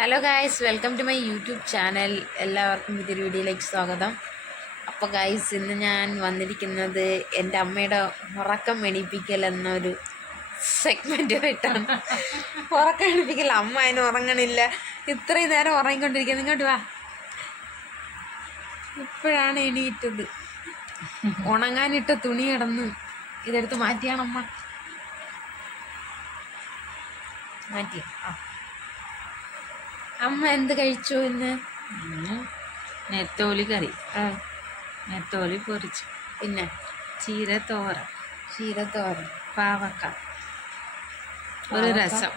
Hello guys, welcome to my YouTube channel. എല്ലാവർക്കും ഇതൊരു വീഡിയോയിലേക്ക് സ്വാഗതം. അപ്പോൾ ഗായ്സ്, ഇന്ന് ഞാൻ വന്നിരിക്കുന്നത് എൻ്റെ അമ്മയുടെ ഉറക്കം എണീപ്പിക്കൽ എന്നൊരു സെഗ്മെൻറ്റുമായിട്ടാണ്. ഉറക്കം എണീപ്പിക്കൽ. അമ്മ അതിന് ഉറങ്ങണില്ല, ഇത്രയും നേരം ഉറങ്ങിക്കൊണ്ടിരിക്കുന്നത്. ഇങ്ങോട്ട് വാ. ഇപ്പോഴാണ് എണീറ്റത്. ഉണങ്ങാനിട്ട തുണി കിടന്ന് ഇതെടുത്ത് മാറ്റിയാണ് അമ്മ. മാറ്റി. അമ്മ എന്ത് കഴിച്ചു ഇന്ന്? നെത്തോലി കറി, നെത്തോലി പൊരിച്ചു, പിന്നെ ചീരത്തോരൻ, പാവക്ക, ഒരു രസം,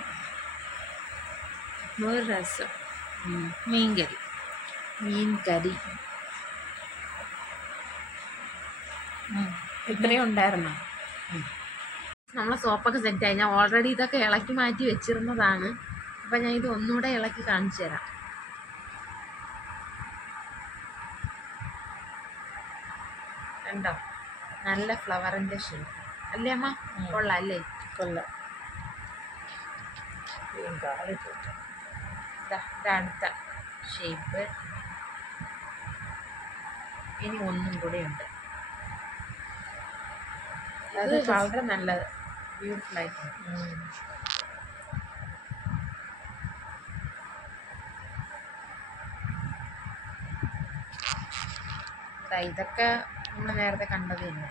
മീൻകറി. ഇത്രയും ഉണ്ടായിരുന്നോ? നമ്മളെ സോപ്പൊക്കെ സെറ്റായി. ഞാൻ ഓൾറെഡി ഇതൊക്കെ ഇളക്കി മാറ്റി വെച്ചിരുന്നതാണ്. അപ്പം ഞാൻ ഇത് ഒന്നുകൂടെ ഇളക്കി കാണിച്ചു തരാം. കണ്ടോ, നല്ല ഫ്ലവറിൻ്റെ ഷേപ്പ് അല്ലേ അമ്മ? കൊള്ളാം അല്ലേ? കൊള്ളാം. അടുത്ത ഷേപ്പ്. ഇനി ഒന്നും കൂടെ ഉണ്ട്. അത് വളരെ നല്ലത്, ബ്യൂട്ടിഫുൾ ആയിട്ടുണ്ട്. ഇതൊക്കെ നമ്മൾ നേരത്തെ കണ്ടത് തന്നെ.